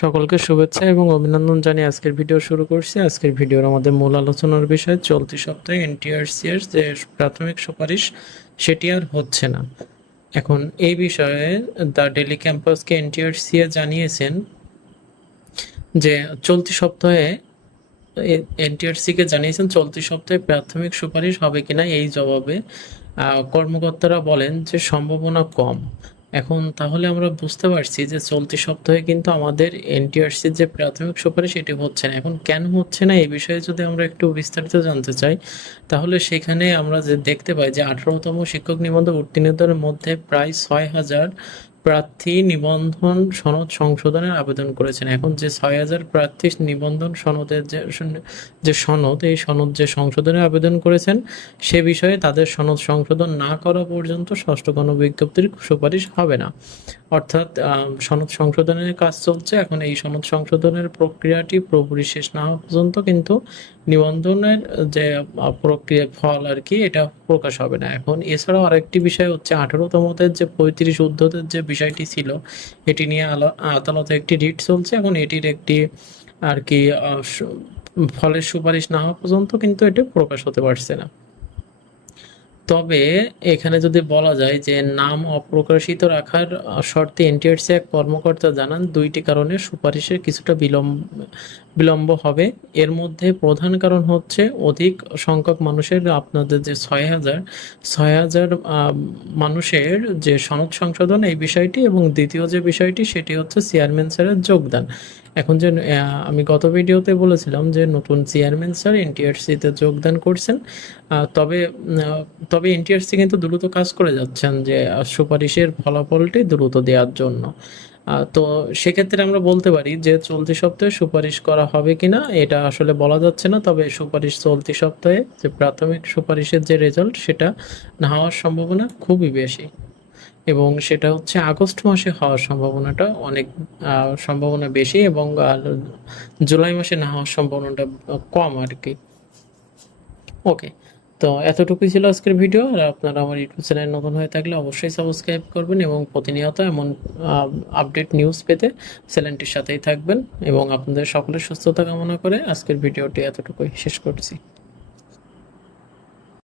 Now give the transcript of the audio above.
সকলকে শুভেচ্ছা এবং অভিনন্দন জানিয়ে আজকের ভিডিও শুরু করছি। আজকের ভিডিওর আমাদের মূল আলোচনার বিষয় চলতি সপ্তাহে এনটিআরসি এর যে প্রাথমিক সুপারিশ সেটি আর হচ্ছে না। এখন এই বিষয়ে দ্য ডেলি ক্যাম্পাসকে এনটিআরসি জানিয়েছেন যে চলতি সপ্তাহে এনটিআরসি-কে জানিয়েছেন চলতি সপ্তাহে প্রাথমিক সুপারিশ হবে কিনা। এই জবাবে কর্মকর্তারা বলেন যে সম্ভাবনা কম। এখন তাহলে আমরা বুঝতে পারছি যে চলতি সপ্তাহে কিন্তু আমাদের এনটিআরসির যে প্রাথমিক সুপারিশ এটি হচ্ছে না। এখন কেন হচ্ছে না এই বিষয়ে যদি আমরা একটু বিস্তারিত জানতে চাই, তাহলে সেখানে আমরা যে দেখতে পাই যে 18তম শিক্ষক নিবন্ধন উত্তীর্ণদের মধ্যে প্রায় 6,000 প্রার্থী নিবন্ধন সনদ সংশোধনের আবেদন করেছেন। এখন যে 6,000 প্রার্থী নিবন্ধন সনদের যে সনদ, এই সনদ যে সংশোধনের আবেদন করেছেন সে বিষয়ে তাদের সনদ সংশোধন না করা পর্যন্ত ষষ্ঠ গণবিজ্ঞপ্তির সুপারিশ হবে না। অর্থাৎ সনদ সংশোধনের কাজ চলছে। এখন এই সনদ সংশোধনের প্রক্রিয়াটি পুরোপুরি শেষ না হওয়া পর্যন্ত কিন্তু নিবন্ধনের যে প্রক্রিয়া ফল আর কি এটা প্রকাশ হবে না। এখন এছাড়াও আরেকটি বিষয় হচ্ছে 18তমদের যে 35 ঊর্ধ্বদের যে বিষয়টি ছিল এটি নিয়ে আদালতে একটি রিট চলছে। এখন এটির একটি আর কি ফলের সুপারিশ না হওয়া পর্যন্ত কিন্তু এটি প্রকাশ হতে পারছে না। তবে এখানে যদি বলা যায় যে নাম অপ্রকাশিত রাখার শর্তে এনটিআরসি এক কর্মকর্তা জানান দুইটি কারণে সুপারিশের কিছুটা বিলম্ব হবে। এর মধ্যে প্রধান কারণ হচ্ছে অধিক সংখ্যক মানুষের, আপনাদের যে 6,000 মানুষের যে সনদ সংশোধন এই বিষয়টি, এবং দ্বিতীয় যে বিষয়টি সেটি হচ্ছে চেয়ারম্যান স্যারের যোগদান। এখন যে আমি গত ভিডিওতে বলেছিলাম যে নতুন চেয়ারম্যান স্যার এনটিআরসিতে যোগদান করছেন, তবে এনটিআরসি কিন্তু দ্রুত কাজ করে যাচ্ছেন যে সুপারিশের ফলাফলটি দ্রুত দেওয়ার জন্য। তো সেক্ষেত্রে আমরা বলতে পারি যে চলতি সপ্তাহে সুপারিশ করা হবে কিনা এটা আসলে বলা যাচ্ছে না। তবে সুপারিশ চলতি সপ্তাহে যে প্রাথমিক সুপারিশের যে রেজাল্ট সেটা না হওয়ার সম্ভাবনা খুবই বেশি, এবং সেটা হচ্ছে আগস্ট মাসে হওয়ার সম্ভাবনাটা অনেক সম্ভাবনা বেশি, এবং জুলাই মাসে না হওয়ার সম্ভাবনাটা কম আর কি। ওকে, তো এতটুকুই ছিল আজকের ভিডিও। আর আপনারা আমার ইউটিউব চ্যানেল নতুন হয়ে থাকলে অবশ্যই সাবস্ক্রাইব করবেন এবং প্রতিনিয়ত এমন আপডেট নিউজ পেতে চ্যানেলটির সাথেই থাকবেন, এবং আপনাদের সকলের সুস্থতা কামনা করে আজকের ভিডিওটি এতটুকুই শেষ করছি।